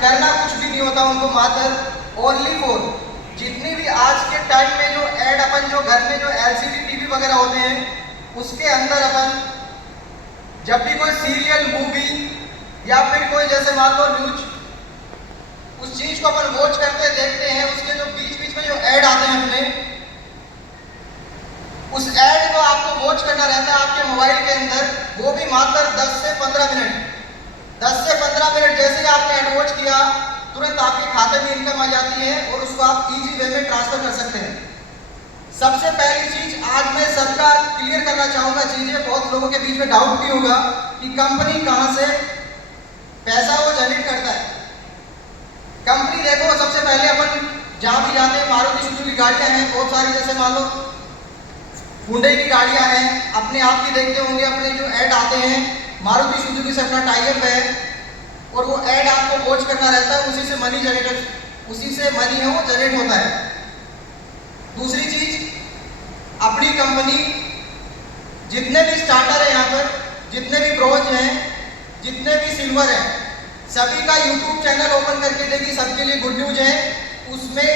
करना कुछ भी नहीं होता उनको, मात्र ओनली फॉर जितनी भी आज के टाइम में जो ऐड अपन जो घर में जो एलसीडी टीवी वगैरह होते हैं उसके अंदर अपन जब भी कोई सीरियल मूवी या फिर कोई जैसे मान लो न्यूज उस चीज को अपन वॉच करते देखते हैं, उसके जो बीच बीच में जो ऐड आते हैं अपने उस ऐड को आपको वॉच करना रहता है आपके मोबाइल के अंदर, वो भी मात्र 10 से 15 मिनट। 10 से 15 मिनट जैसे ही आपने ऐड वॉच किया तुरंत आपके खाते में इनकम आ जाती है और उसको आप इजी वे में ट्रांसफर कर सकते हैं। सबसे पहली चीज आज मैं सबका क्लियर करना चाहूंगा चीजें, बहुत लोगों के बीच में डाउट भी होगा कि कंपनी कहां से पैसा वो जनरेट करता है। कंपनी देखो, सबसे पहले अपन जहां भी जाते हैं मारुति सुजुकी की गाड़ियां हैं बहुत सारी, जैसे मान लो हुंडई की गाड़ियां हैं, अपने आप भी देखते होंगे अपने जो ऐड आते हैं मारुति सुजुकी से अपना टाइप है और वो ऐड आपको वॉच करना रहता है, उसी से मनी है वो जनरेट होता है। दूसरी चीज, अपनी कंपनी जितने भी स्टार्टर है यहाँ पर, जितने भी ब्रोंज हैं, जितने भी सिल्वर हैं, सभी का यूट्यूब चैनल ओपन करके देगी, सबके लिए गुड न्यूज है। उसमें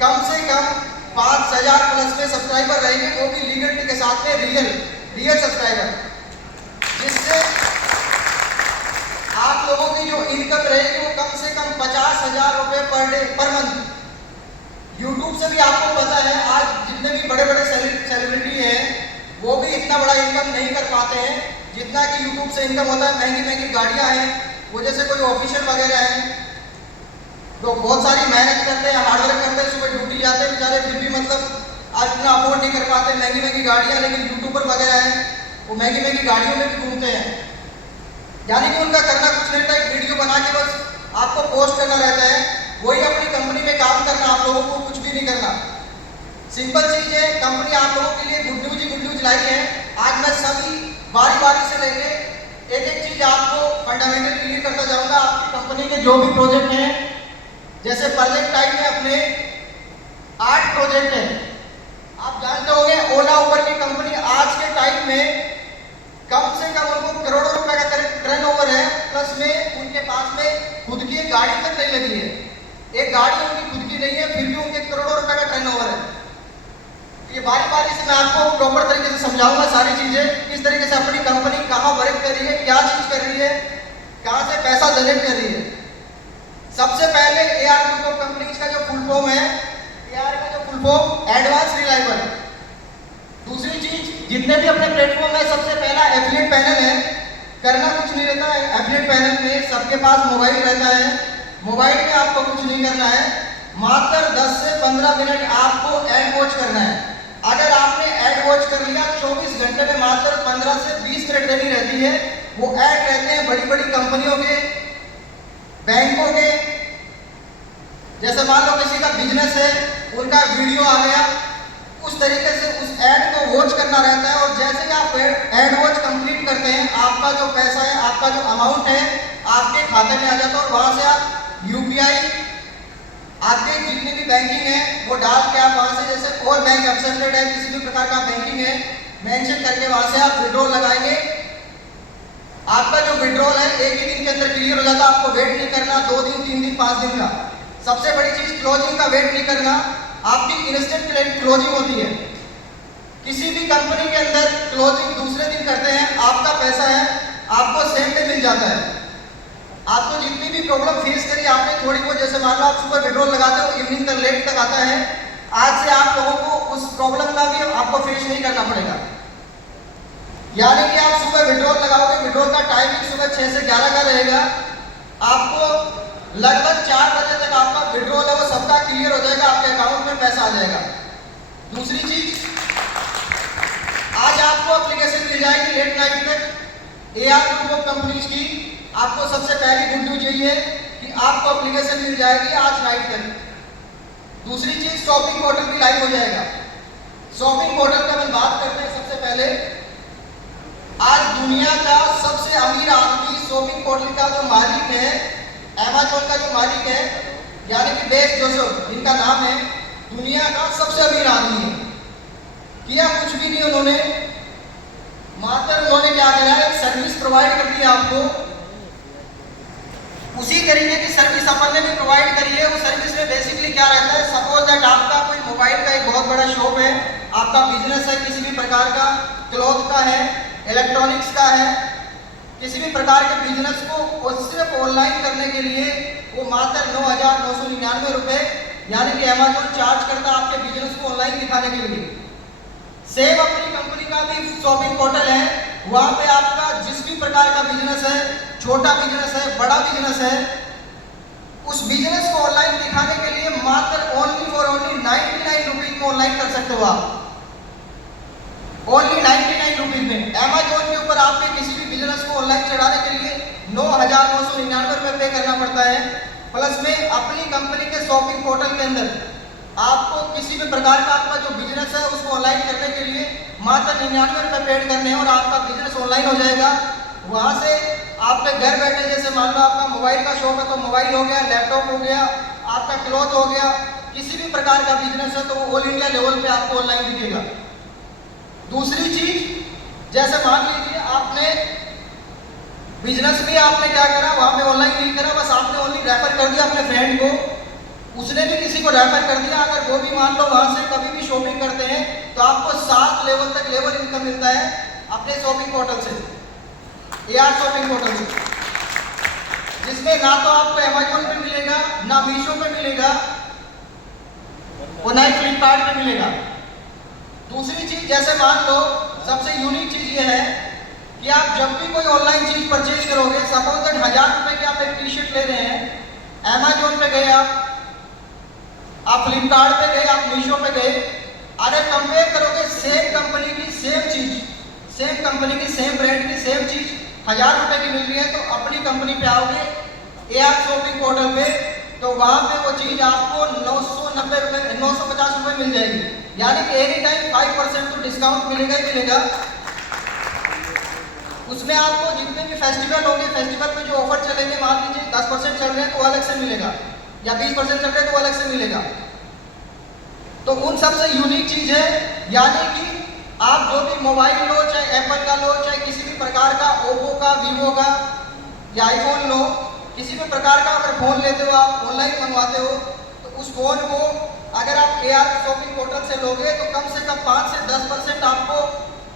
कम से कम 5000 प्लस में सब्सक्राइबर रहेंगे, वो भी लीगलिटी के साथ में रियल सब्सक्राइबर, जिससे आप लोगों की जो इनकम रहेगी वो कम से कम 50,000 रुपए per day per month. YouTube से भी आपको पता है आज जितने भी बड़े बड़े सेलिब्रिटी हैं वो भी इतना बड़ा इनकम नहीं कर पाते हैं जितना कि यूट्यूब से इनकम होता है। महंगी महंगी गाड़ियां हैं, वो जैसे कोई ऑफिशियल वगैरह हैं तो बहुत सारी मेहनत करते हैं, हार्डवर्क करते हैं, सुबह ड्यूटी जाते हैं बेचारे, फिर भी मतलब आज इतना अफोर्ड नहीं कर पाते महंगी महंगी गाड़ियां, लेकिन यूट्यूबर वगैरह हैं वो महंगी महंगी गाड़ियों में भी घूमते हैं। यानी कि उनका करना कुछ नहीं रहता, एक वीडियो बना के बस आपको पोस्ट करना रहता है, वही अपनी कंपनी में काम करना, आप लोगों को कुछ भी नहीं करना। सिंपल चीज है, कंपनी आप लोगों के लिए गुड न्यूज लाई है। आज मैं सभी बारी बारी से लेके एक एक चीज आपको फंडामेंटल क्लियर करता जाऊंगा। आपकी कंपनी के जो भी प्रोजेक्ट हैं, जैसे प्रेजेंट टाइम में अपने 8 प्रोजेक्ट हैं। आप जानते होंगे ओला उबर की कंपनी आज के टाइम में कम से कम उनको करोड़ों रुपए का टर्नओवर है, प्लस में उनके पास में खुद की एक गाड़ी तक नहीं लगी है, एक गाड़ी उनकी खुद की नहीं है, फिर भी उनके करोड़ों रुपए का टर्नओवर है। ये बारी बारी से मैं आपको प्रॉपर तरीके से समझाऊंगा सारी चीजें, किस तरीके से अपनी कंपनी कहां वर्क कर रही है, क्या चीज कर रही है, कहां से पैसा जनरेट कर रही है। सबसे पहले AR ग्रुप ऑफ कंपनीज का जो फुल फॉर्म है, AR का जो फुल फॉर्म एडवांस रिलायबल। दूसरी चीज, जितने भी अपने प्लेटफॉर्म है, सबसे पहला एफिलिएट पैनल है। करना कुछ नहीं रहता है, एफिलिएट पैनल में सबके पास मोबाइल रहता है, मोबाइल में आपको कुछ नहीं करना है, मात्र 10 से 15 मिनट आपको ऐड वॉच करना है। अगर आपने ऐड वॉच कर लिया 24 घंटे में मात्र 15 से 20 मिनट देनी रहती है। वो ऐड रहते हैं बड़ी बड़ी कंपनियों के, बैंकों के, जैसे मान लो किसी का बिजनेस है, उनका वीडियो आ गया, उस तरीके से उस ऐड को वॉच करना रहता है। और जैसे ही आप ऐड वॉच कंप्लीट करते हैं, आपका जो पैसा है, आपका जो अमाउंट है आपके खाते में आ जाता है और वहां से आप UPI आपके जितनी भी बैंकिंग है वो डाल के आप वहां से, जैसे और बैंक एक्सेप्टेड है, किसी भी प्रकार का बैंकिंग है मेंशन करके वहां से आप विड्रॉल लगाएंगे। आपका जो विड्रॉल है एक ही दिन के अंदर क्लियर हो जाता है, आपको वेट नहीं करना 2 दिन 3 दिन 5 दिन का। सबसे बड़ी चीज, क्लोजिंग का वेट नहीं करना, आपकी इंस्टेंट क्लोजिंग होती है। किसी भी कंपनी के अंदर क्लोजिंग दूसरे दिन करते हैं, आपका पैसा है आपको सेम डे मिल जाता है। आपको जितनी भी प्रॉब्लम फेस करी आपने थोड़ी बहुत, जैसे मान लो आप सुबह विड्रॉल लगाते हो इवनिंग तक लेट तक आता है, आज से आप लोगों को उस प्रॉब्लम का भी आपको फेस नहीं करना पड़ेगा। यानी कि आप सुबह विड्रॉल लगाओगे, विड्रॉल का टाइमिंग सुबह 6 से 11 का रहेगा, आपको लगभग 4 बजे तक आपका विड्रॉल है वो सबका क्लियर हो जाएगा, आपके अकाउंट में पैसा आ जाएगा। दूसरी चीज, आज आपको एप्लीकेशन मिल जाएगी लेट नाइट तक AR ग्रुप ऑफ कंपनीज की। आपको सबसे पहली गुड न्यूज यही है कि आपको एप्लीकेशन मिल जाएगी आज नाइट तक। दूसरी चीज, शॉपिंग पोर्टल भी लाइव हो जाएगा। शॉपिंग पोर्टल का हम बात करते हैं। सबसे पहले आज दुनिया का सबसे अमीर आदमी शॉपिंग पोर्टल का जो मालिक है, अमेज़न का जो मालिक है, यानी कि बेस जोसेफ जिनका नाम है, दुनिया का सबसे अमीर आदमी है। किया कुछ भी नहीं उन्होंने, मात्र उन्होंने क्या करा, एक सर्विस प्रोवाइड कर दी आपको। उसी तरीके की सर्विस सर्विस अपन ने भी प्रोवाइड करी है। उस सर्विस में बेसिकली क्या रहता है, सपोज दैट आपका कोई मोबाइल का एक बहुत बड़ा शॉप है, आपका बिजनेस है किसी भी प्रकार का, क्लॉथ का है, इलेक्ट्रॉनिक्स का है, किसी भी प्रकार के बिजनेस को सिर्फ ऑनलाइन करने के लिए वो मात्र 9,999 रुपए यानी कि अमेजोन चार्ज करता है आपके बिजनेस को ऑनलाइन दिखाने के लिए। सेम अपनी कंपनी का भी शॉपिंग पोर्टल है, वहां पे आपका जिस भी प्रकार का बिजनेस है, छोटा बिजनेस है, बड़ा बिजनेस है, उस बिजनेस को ऑनलाइन दिखाने के लिए मात्र ओनली फॉर ओनली 99 रुपीज में ऑनलाइन कर सकते हो आप। ओनली 99 रुपीज में अमेजोन के ऊपर आपके किसी भी बिजनेस को ऑनलाइन चढ़ाने के लिए 9,999 रुपए पे करना पड़ता है। प्लस में अपनी कंपनी के शॉपिंग पोर्टल के अंदर आपको किसी भी प्रकार का आपका जो बिजनेस है उसको ऑनलाइन करने के लिए मात्र 99 रुपए पेड करने हैं और आपका बिजनेस ऑनलाइन हो जाएगा। वहां से आपके घर बैठे, जैसे मान लो आपका मोबाइल का शॉप है तो मोबाइल हो गया, लैपटॉप हो गया, आपका क्लॉथ हो गया, किसी भी प्रकार का बिजनेस है तो वो ऑल इंडिया लेवल पे आपको ऑनलाइन दिखेगा। दूसरी चीज, जैसे मान लीजिए आपने बिजनेस भी आपने क्या करा, वहां पे ऑनलाइन नहीं करा, बस आपने ओनली रेफर कर दिया अपने फ्रेंड को, उसने भी किसी को रेफर कर दिया, अगर वो भी मान लो वहां से कभी भी शॉपिंग करते हैं तो आपको 7 लेवल तक लेवल इनकम मिलता है अपने शॉपिंग पोर्टल से, एआर शॉपिंग पोर्टल से, जिसमें ना तो आपको अमेजोन पे मिलेगा, ना मीशो पे मिलेगा और ना ही फ्लिपकार्ट पे मिलेगा। दूसरी चीज, जैसे मान लो सबसे यूनिक चीज ये है कि आप जब भी कोई ऑनलाइन चीज परचेज करोगे, सपोज दैट 1000 रुपए की आप एक टी शर्ट ले रहे हैं, अमेजोन पे गए आप फ्लिपकार्ट पे गए, आप मीशो पे गए, अगर कंपेयर करोगे सेम कंपनी की सेम चीज, सेम कंपनी की सेम ब्रांड की सेम चीज 1000 रुपए की मिल रही है, तो अपनी कंपनी पे आओगे एआर शॉपिंग पोर्टल पे, तो वहां पे वो चीज आपको 990 रुपए 950 रुपए मिल जाएगी, यानी कि एनी टाइम 5% तो डिस्काउंट मिलेगा ही मिलेगा। उसमें आपको जितने भी फेस्टिवल होंगे, फेस्टिवल पे जो ऑफर चलेंगे, मान लीजिए 10% चल रहे हैं तो अलग से मिलेगा, या 20% चल रहे हैं तो अलग से मिलेगा। तो उन सबसे यूनिक चीज है, यानी कि आप जो भी मोबाइल लो, चाहे एप्पल का लो, चाहे किसी भी प्रकार का, ओप्पो का, वीवो का या आईफोन लो, किसी भी प्रकार का अगर फोन लेते हो, आप ऑनलाइन मंगवाते हो, तो उस फोन को अगर आप एआर शॉपिंग पोर्टल से लोगे तो कम से कम 5 से 10% आपको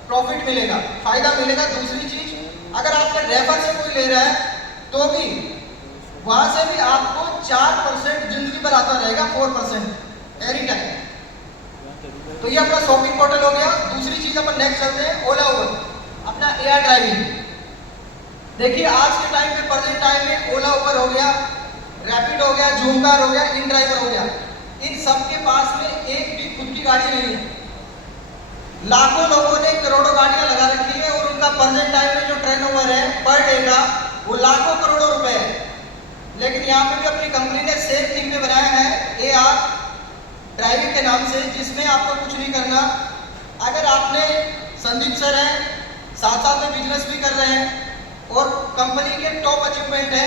प्रॉफिट मिलेगा, फायदा मिलेगा। दूसरी चीज, अगर आपके रेफर से कोई ले रहा है तो भी वहां से भी आपको 4% जिंदगी भर आता रहेगा, 4% एनी टाइम। तो ये अपना शॉपिंग पोर्टल हो गया। दूसरी चीज अपन नेक्स्ट चलते हैं, ओला उबर, अपना एआर ड्राइविंग। देखिए आज के टाइम पे, प्रेजेंट टाइम में ओला उबर हो गया, रैपिड हो गया, जूम कार हो गया, इन ड्राइवर हो गया, इन सबके पास में एक भी खुद की गाड़ी नहीं है। लाखों लोगों ने करोड़ों गाड़ियां लगा रखी है और उनका प्रेजेंट टाइम में जो टर्नओवर है पर डे का वो लाखों करोड़ों रुपए है। लेकिन यहाँ पे भी अपनी कंपनी ने सेम थिंग में बनाया है एआर ड्राइविंग के नाम से, जिसमें आपको कुछ नहीं करना। अगर आपने संदीप सर हैं, साथ साथ में बिजनेस भी कर रहे हैं और कंपनी के टॉप अचीवमेंट है,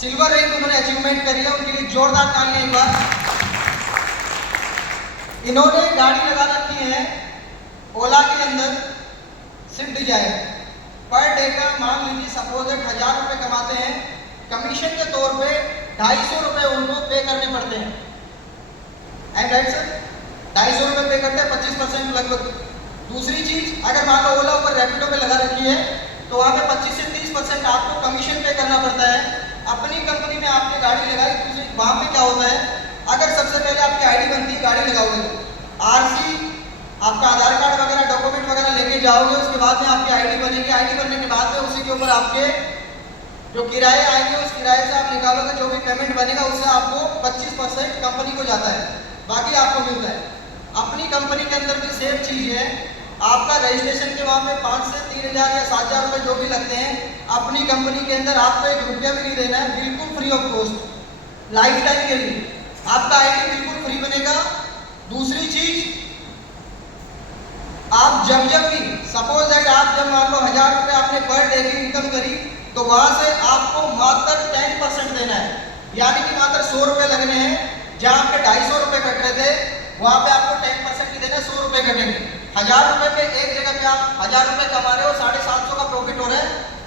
सिल्वर रैंक उन्होंने अचीवमेंट करी है, उनके लिए जोरदार तालियां एक बार। इन्होंने गाड़ी लगा रखी है ओला के अंदर स्विफ्ट डिजायर, पर डे का मान लीजिए सपोज 1000 रुपए कमाते हैं, कमीशन के तौर पे 250 रुपए उनको पे करने पड़ते हैं। एंड राइट सर, 250 रुपए पे करते हैं, 25% लगभग। दूसरी चीज, अगर मान लो ओला ऊपर रैपिडो पे लगा रखी है तो वहां पे 25 से 30% आपको कमीशन पे करना पड़ता है। अपनी कंपनी में आपने गाड़ी लगाई, दूसरी वहां पे क्या होता है, अगर सबसे पहले आपकी आईडी बनती है गाड़ी लगाओगे तो आरसी, आपका आधार कार्ड वगैरह डॉक्यूमेंट वगैरह लेके जाओगे, उसके बाद में आपकी आईडी बनेगी। आईडी बनने के बाद में उसी के ऊपर आपके जो किराए आएंगे उस किराए से आप निकालोगे, जो भी पेमेंट बनेगा उससे आपको 25% कंपनी को जाता है, बाकी आपको मिलता है। अपनी कंपनी के अंदर भी सेम चीज है, आपका रजिस्ट्रेशन के वहां पे 5 से 3000 या 7000 रुपए जो भी लगते हैं, अपनी कंपनी के अंदर आपको 1 रुपया भी नहीं देना है, बिल्कुल free of cost, life time के लिए आपका आईडी बिल्कुल फ्री बनेगा। दूसरी चीज, आप जब भी सपोज दैट आप जब मान लो 1000 रुपए आपने पर डे की इनकम करी, तो वहां से आपको मात्र 10% देना है, यानी कि मात्र 100 रुपए लगने हैं। जहां पे 250 रुपए कट रहे थे वहां पे आपको 10% ही देना, 100 रुपए कटेंगे। 1000 रुपए पे एक जगह पे आप 1000 रुपए कमा रहे हो, 750 का प्रॉफिट हो रहा है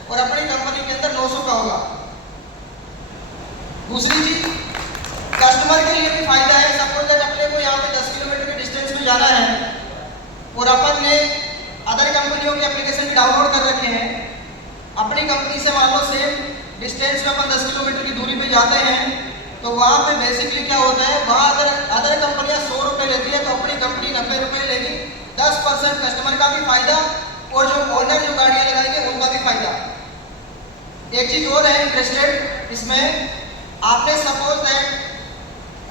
और अपनी कंपनी के अंदर 900 का होगा। दूसरी चीज कस्टमर के लिए भी फायदा है। सपोज दैट अपने को यहाँ पे 10 किलोमीटर के डिस्टेंस में जाना है और अपन ने अदर कंपनियों के एप्लीकेशन भी डाउनलोड कर रखे हैं, अपनी कंपनी से मान लो सेम डिस्टेंस में अपन 10 किलोमीटर की दूरी पे जाते हैं, तो वहाँ पे बेसिकली क्या होता है, वहाँ अदर कंपनियाँ 100 रुपये लेती है तो अपनी कंपनी 90 रुपये लेगी। 10% कस्टमर का भी फायदा और जो ओनर जो गाड़ियाँ लगाएंगे उनका भी फायदा। एक चीज और है इंटरेस्टेड इसमें, आपने सपोज दैट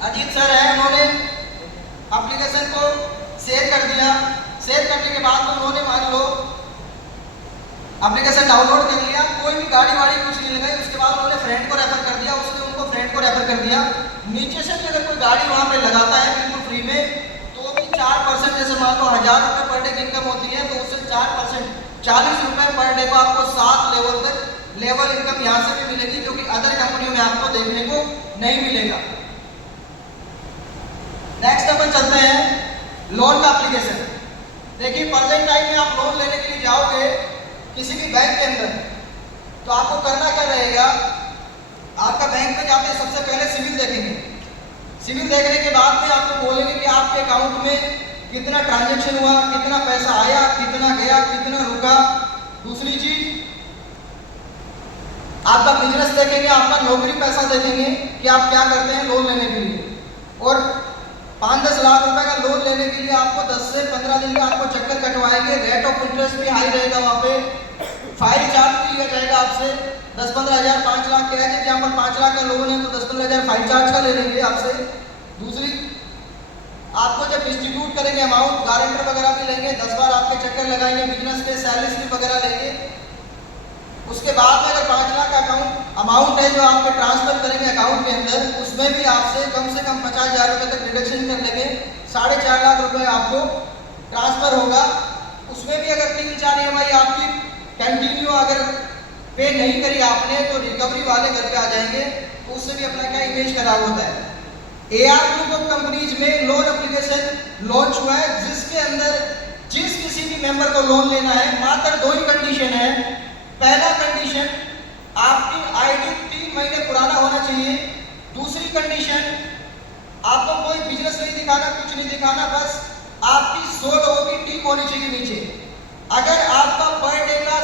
अजीत सर है, उन्होंने एप्लीकेशन को शेयर कर दिया, शेयर करने के बाद में उन्होंने मान लो एप्लीकेशन डाउनलोड कर लिया, कोई भी गाड़ी वाड़ी कुछ नहीं लगाई, उसके बाद उन्होंने फ्रेंड को रेफर कर दिया, उसने उनको फ्रेंड को रेफर कर दिया, नीचे से भी अगर कोई गाड़ी वहाँ पे लगाता है बिल्कुल फ्री में, तो भी 4% जैसे मान लो 1000 रुपये पर डे की इनकम होती है, तो उससे 4% 40 रुपये पर डे को आपको 7 लेवल तक लेवल इनकम यहाँ से भी मिलेगी, जो कि अदर कंपनियों में आपको देखने को नहीं मिलेगा। नेक्स्ट अपन चलते हैं लोन का एप्लीकेशन। देखिए प्रेजेंट टाइम में आप लोन लेने के लिए जाओगे किसी भी बैंक के अंदर, तो आपको करना क्या रहेगा, आपका बैंक में जाते सबसे पहले सिविल देखेंगे। सिविल देखने के बाद में आपको बोलेंगे कि आपके अकाउंट में कितना ट्रांजैक्शन हुआ, कितना पैसा आया, कितना गया, कितना रुका। दूसरी चीज आपका बिजनेस देखेंगे, आपका नौकरी पैसा देखेंगे कि आप क्या करते हैं लोन लेने के लिए। और 5-10 लाख रुपए का लोन लेने के लिए आपको 10 से 15 दिन का आपको चक्कर कटवाएंगे। रेट ऑफ इंटरेस्ट भी हाई रहेगा, वहाँ पे फाइल चार्ज भी लिया जाएगा आपसे 10-15 हज़ार। 5 लाख के है, यहाँ पर 5 लाख का लोन है तो 10-15 हज़ार फाइल चार्ज का ले लेंगे आपसे। दूसरी आपको जब डिस्ट्रीब्यूट करेंगे अमाउंट, गारंटर वगैरह भी लेंगे, 10 बार आपके चक्कर लगाएंगे, बिजनेस के सैलरी स्लिप वगैरह लेंगे। उसके बाद में अगर 5 लाख का अमाउंट है जो आपके ट्रांसफर करेंगे अकाउंट के अंदर, उसमें भी आपसे कम 50 हज़ार रुपये तक डिडक्शन कर लेंगे। 4.5 लाख रुपए आपको ट्रांसफर होगा। उसमें भी अगर 3-4 EMI आपकी कंटिन्यू अगर पे नहीं करी आपने, तो रिकवरी वाले घर पे आ जाएंगे, तो उससे भी अपना क्या इमेज खराब होता है। AR ग्रुप ऑफ कंपनीज में लोन एप्लीकेशन लॉन्च हुआ है, जिसके अंदर जिस किसी भी मेंबर को लोन लेना है, मात्र 2 ही कंडीशन है। पहला कंडीशन, आपकी आईडी 3 महीने पुराना होना चाहिए। दूसरी कंडीशन, आपको कोई बिजनेस नहीं दिखाना, कुछ नहीं दिखाना, बस आपकी 100 लोगों की टीम होनी चाहिए नीचे। अगर आपका पर डे का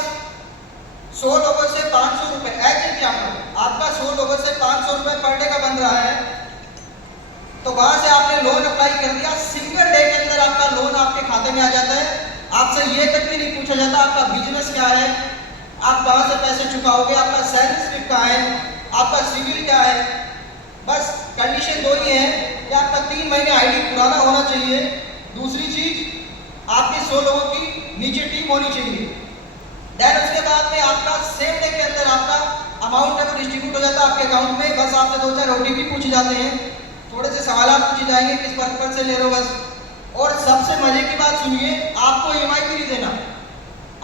100 लोगों से 500 रुपए, एज एग्जाम्पल आपका 100 लोगों से 500 रुपए पर डे का बन रहा है, तो वहां से आपने लोन अप्लाई कर दिया, सिंगल डे के अंदर आपका लोन आपके खाते में आ जाता है। आपसे ये तक भी नहीं पूछा जाता आपका बिजनेस क्या है, आप कहाँ से पैसे चुकाओगे, आपका सैलरी स्लिप कहाँ है, आपका सिविल क्या है। बस कंडीशन 2 ही है कि आपका 3 महीने आईडी पुराना होना चाहिए। दूसरी चीज, आपकी 100 लोगों की नीचे टीम होनी चाहिए। देन उसके बाद में आपका सेम डे के अंदर आपका अमाउंट है वो डिस्ट्रीब्यूट हो जाता है आपके अकाउंट में। बस आपसे 2-4 OTP पूछे जाते हैं, थोड़े से सवाल पूछे जाएंगे, किस पर्पज से ले रहे हो बस। और सबसे मजे की बात सुनिए, आपको EMI भी नहीं देना,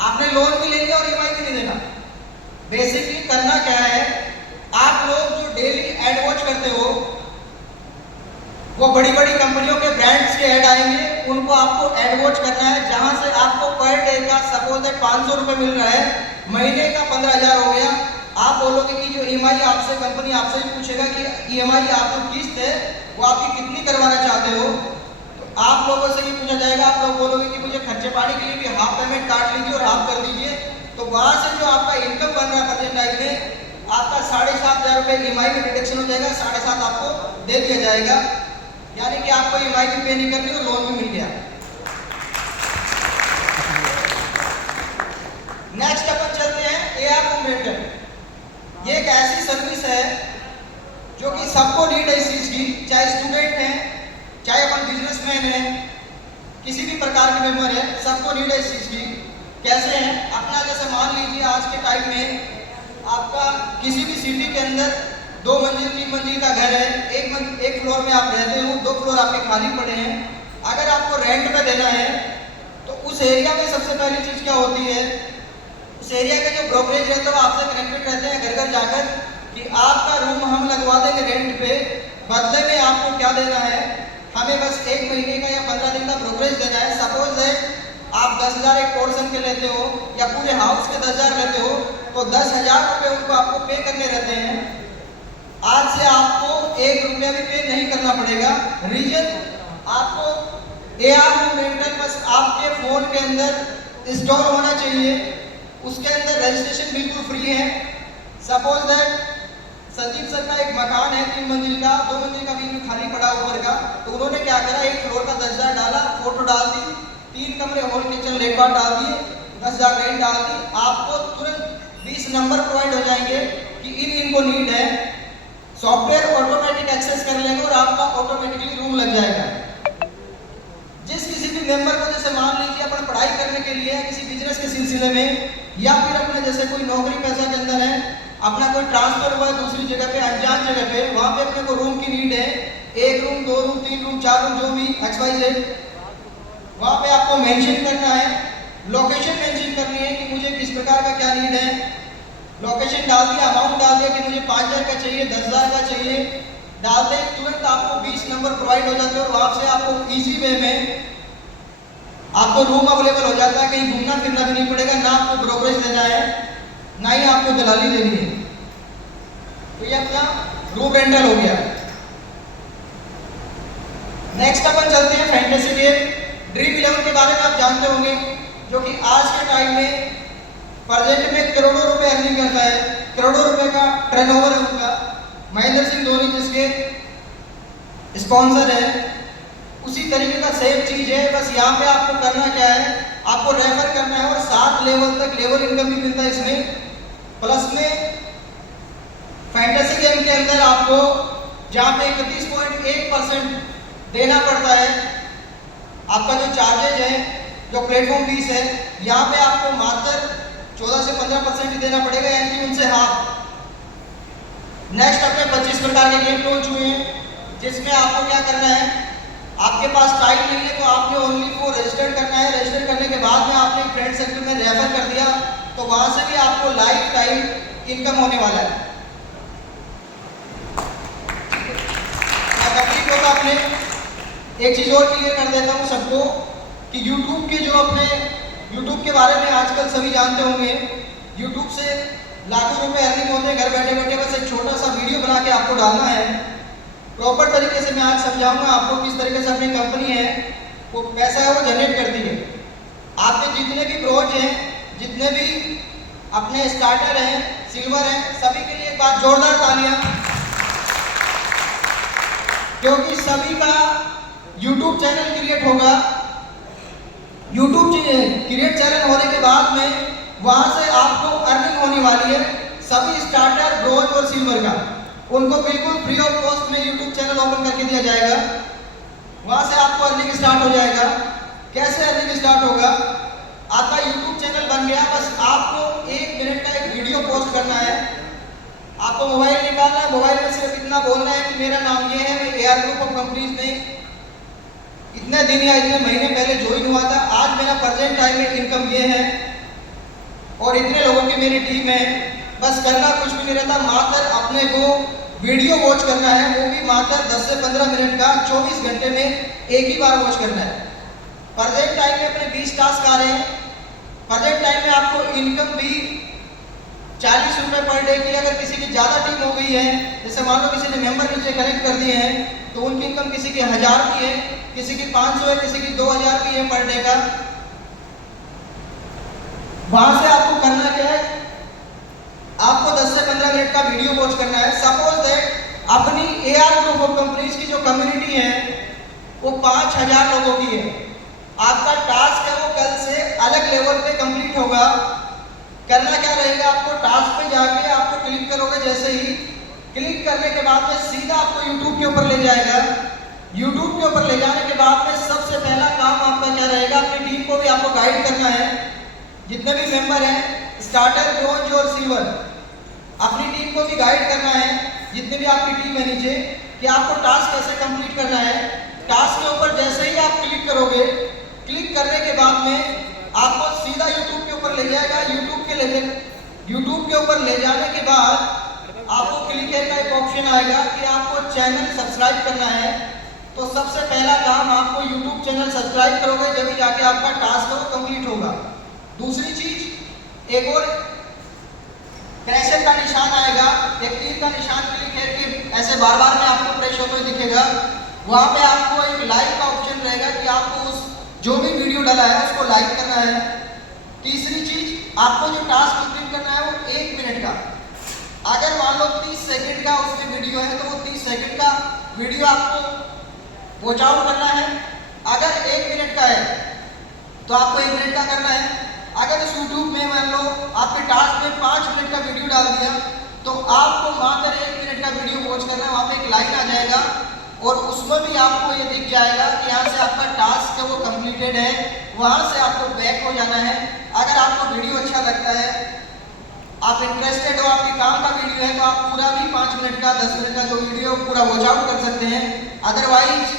आपने लोन भी ले लिया और EMI भी नहीं देना। बेसिकली करना क्या है, आप लोग जो डेली एड वॉच करते हो, वो बड़ी बड़ी कंपनियों के ब्रांड्स के ऐड आएंगे, उनको आपको एड वॉच करना है, जहां से आपको पर डे का सपोज 500 रुपए मिल रहा है, महीने का 15,000 हो गया। आप बोलोगे कि जो EMI आपसे कंपनी आपसे ही पूछेगा कि EMI आपको किस्त है वो आपकी कितनी करवाना चाहते हो, तो आप लोगों से ही पूछा जाएगा। आप लोग बोलोगे कि मुझे खर्चे पानी के लिए भी हाफ पेमेंट काट लीजिए और हाफ कर दीजिए, तो वहां से जो आपका इनकम बन रहा है प्रेजेंट टाइम में, आपका 7,500 रुपये EMI में डिडक्शन हो जाएगा, 7,500 आपको दे दिया जाएगा, यानी कि आपको EMI भी पे नहीं करनी और लोन भी मिल गया। नेक्स्ट अपन चलते हैं AR रूम रेंटल। ये एक ऐसी सर्विस है जो कि सबको नीड है इस चीज की, चाहे स्टूडेंट हैं, चाहे अपन बिजनेसमैन हैं, किसी भी प्रकार के मेंबर है, सबको नीड है इस चीज की। कैसे है, अपना जैसे मान लीजिए आज के टाइम में आपका किसी भी सिटी के अंदर 2 मंजिल 3 मंजिल का घर है, एक फ्लोर में आप रहते हो, 2 फ्लोर आपके खाली पड़े हैं। अगर आपको रेंट पे देना है तो उस एरिया में सबसे पहली चीज क्या होती है, उस एरिया के जो ब्रोकरेज रहते हैं वो आपसे कनेक्टेड रहते हैं घर घर जाकर कि आपका रूम हम लगवा देंगे रेंट पे, बदले में आपको क्या देना है, हमें बस 1 महीने का या 15 दिन का ब्रोकरेज देना है। सपोज आप 10,000 एक पोर्शन के लेते हो या पूरे हाउस के 10,000 लेते हो, तो 10,000 रुपये उनको आपको पे करने रहते हैं। आज से आपको 1 रुपया भी पे नहीं करना पड़ेगा। रीजन, आपको AR रूम रेंटल बस आपके फोन के अंदर इंस्टॉल होना चाहिए। उसके अंदर रजिस्ट्रेशन बिल्कुल फ्री है। सपोज दैट संदीप सर का एक मकान है 3 मंजिल का, 2 मंजिल का बीच में खाली पड़ा ऊपर का, तो उन्होंने क्या करा, एक फ्लोर का 10,000 डाला, फोटो डाल दी, 3 कमरे हॉल किचन लेटवाट डाल दिए, 10,000 रेंट डाल दी, आपको तुरंत 20 नंबर प्रोवाइड हो जाएंगे कि इनको नीड है। सॉफ्टवेयर ऑटोमेटिक एक्सेस कर लेंगे और आपका ऑटोमेटिकली रूम लग जाएगा। जिस किसी भी मेंबर को, जैसे मान लीजिए अपन पढ़ाई करने के लिए किसी बिजनेस के सिलसिले में, या फिर अपने जैसे कोई नौकरी पैसा के अंदर है, अपना कोई ट्रांसफर हुआ है दूसरी जगह पे, अनजान जगह पे, वहां पे अपने को रूम की नीड है, 1 रूम 2 रूम 3 रूम 4 रूम जो भी XYZ, वहां पे आपको मेंशन करना है, लोकेशन मेंशन करनी है कि मुझे किस प्रकार का क्या नीड है, लोकेशन डाल दिया, अमाउंट डाल दिया कि मुझे 5,000 का चाहिए, 10,000 का चाहिए, डालते ही तुरंत आपको 20 नंबर प्रोवाइड हो जाते हैं और वहां से आपको इजी वे में आपको रूम अवेलेबल हो जाता है। कहीं घूमना फिरना भी नहीं पड़ेगा, ना आपको ब्रोकरेज देना है, ना ही आपको दलाली देनी है। तो ये अपना रूम रेंटल हो गया। नेक्स्ट अपन चलते हैं फैंटेसी गेम। ड्रीम 11 के बारे में आप जानते होंगे, जो कि आज के टाइम में प्रेजेंट में करोड़ों रुपए अर्निंग करता है, करोड़ों रुपए का टर्नओवर है उनका। महेंद्र सिंह धोनी जिसके स्पॉन्सर है, उसी तरीके का सेम चीज है। बस यहाँ पे आपको करना क्या है, आपको रेफर करना है और 7 लेवल तक लेवल इनकम भी मिलता है इसमें। प्लस में फैंटेसी गेम के अंदर आपको जहाँ पे 31.1% देना पड़ता है, आपका जो चार्जेज है, जो प्लेटफॉर्म फीस है, यहाँ पे आपको मात्र 14 से 15% ही देना पड़ेगा, यानी कि उनसे हाफ। नेक्स्ट अपने 25 प्रकार के गेम लॉन्च हुए हैं, जिसमें आपको क्या करना है, आपके पास टाइम नहीं है तो आपने ओनली को रजिस्टर करना है। रजिस्टर करने के बाद में आपने फ्रेंड सर्कल में रेफर कर दिया तो वहां से भी आपको लाइफ टाइम इनकम होने वाला है। कंप्लीट होगा अपने एक चीज और क्लियर कर देता हूं सबको कि YouTube के जो अपने YouTube के बारे में आजकल सभी जानते होंगे, YouTube से लाखों रुपए अर्निंग होते हैं घर बैठे बैठे। बस एक छोटा सा वीडियो बना के आपको डालना है। प्रॉपर तरीके से मैं आज समझाऊंगा आपको किस तरीके से अपनी कंपनी है वो पैसा है वो जनरेट करती है। आपके जितने भी ब्रोंज हैं, जितने भी अपने स्टार्टर हैं, सिल्वर हैं, सभी के लिए एक बार जोरदार तालियां, क्योंकि सभी का YouTube चैनल क्रिएट होगा। YouTube क्रिएट चैनल होने के बाद में वहां से आपको अर्निंग होने वाली है। सभी स्टार्टर, ब्रोंज और सिल्वर का उनको बिल्कुल फ्री ऑफ कॉस्ट में YouTube चैनल ओपन करके दिया जाएगा। वहां से आपको अर्निंग स्टार्ट हो जाएगा। कैसे अर्निंग स्टार्ट होगा, आपका YouTube चैनल बन गया, बस आपको 1 मिनट का एक वीडियो पोस्ट करना है। आपको मोबाइल निकालना है, मोबाइल में सिर्फ इतना बोलना है कि मेरा नाम ये है, मैं AR ग्रुप ऑफ कंपनीज में इतने दिन या इतने महीने पहले ज्वाइन हुआ था, आज मेरा प्रेजेंट टाइम में इनकम ये है और इतने लोगों की मेरी टीम है। बस करना कुछ भी नहीं रहता, मात्र अपने को वीडियो वॉच करना है, वो भी मात्र 10 से 15 मिनट का, 24 घंटे में एक ही बार वॉच करना है। प्रेजेंट टाइम में अपने 20 टास्क आ रहे हैं। प्रेजेंट टाइम में आपको इनकम भी 40 रुपए पर डे की। अगर किसी की ज़्यादा टीम हो गई है, जैसे मान लो किसी ने मेंबर नीचे कनेक्ट कर दिए हैं, तो उनकी इनकम किसी की 1000 की है, किसी की 500 है, किसी की 2000 की है पर डे का। वहां से आपको करना क्या है, आपको 10 से 15 मिनट का वीडियो वॉच करना है। सपोज दैट अपनी AR ग्रुप ऑफ कंपनीज की जो कम्युनिटी है वो 5000 लोगों की है। आपका टास्क है वो कल से अलग लेवल पे कंप्लीट होगा। करना क्या रहेगा, आपको टास्क पे जाके आपको क्लिक करोगे, जैसे ही क्लिक करने के बाद में सीधा आपको YouTube के ऊपर ले जाएगा। YouTube के ऊपर ले जाने के बाद में सबसे पहला काम आपका क्या रहेगा, अपनी टीम को भी आपको गाइड करना है। जितने भी मेंबर हैं, स्टार्टर, ब्रोंज और सिल्वर, अपनी टीम को भी गाइड करना है, जितनी भी आपकी टीम है नीचे, कि आपको टास्क कैसे कंप्लीट करना है। टास्क के ऊपर जैसे ही आप क्लिक करोगे, क्लिक करने के बाद में आपको सीधा YouTube के ऊपर ले जाएगा। YouTube के ऊपर ले जाने के बाद आपको क्लिक का एक ऑप्शन आएगा कि आपको चैनल सब्सक्राइब करना है। तो सबसे पहला काम, आपको YouTube चैनल सब्सक्राइब करोगे जब जाके आपका टास्क वो कंप्लीट होगा। दूसरी चीज, एक और क्रैशर का निशान आएगा, एक तीर का निशान क्लिक है कि ऐसे बार बार में आपको प्रेस होते हुए दिखेगा। वहाँ पे आपको एक लाइक का ऑप्शन रहेगा कि आपको उस जो भी वीडियो डाला है उसको लाइक करना है। तीसरी चीज, आपको जो टास्क कंप्लीट करना है वो 1 मिनट का, अगर मान लो 30 सेकंड का उसमें वीडियो है तो वो 30 सेकंड का वीडियो आपको वॉच आउट करना है। अगर 1 मिनट का है तो आपको 1 मिनट का करना है। अगर इस यूट्यूब में मान लो आपके टास्क में 5 मिनट का वीडियो डाल दिया तो आपको मात्र 1 मिनट का वीडियो वॉच करना है। वहाँ पे एक लाइन आ जाएगा और उसमें भी आपको ये दिख जाएगा कि यहाँ से आपका टास्क है वो कंप्लीटेड है, वहाँ से आपको बैक हो जाना है। अगर आपको वीडियो अच्छा लगता है, आप इंटरेस्टेड हो, आपके काम का वीडियो है तो आप पूरा भी 5 मिनट का 10 मिनट का जो वीडियो पूरा वॉच आउट कर सकते हैं। अदरवाइज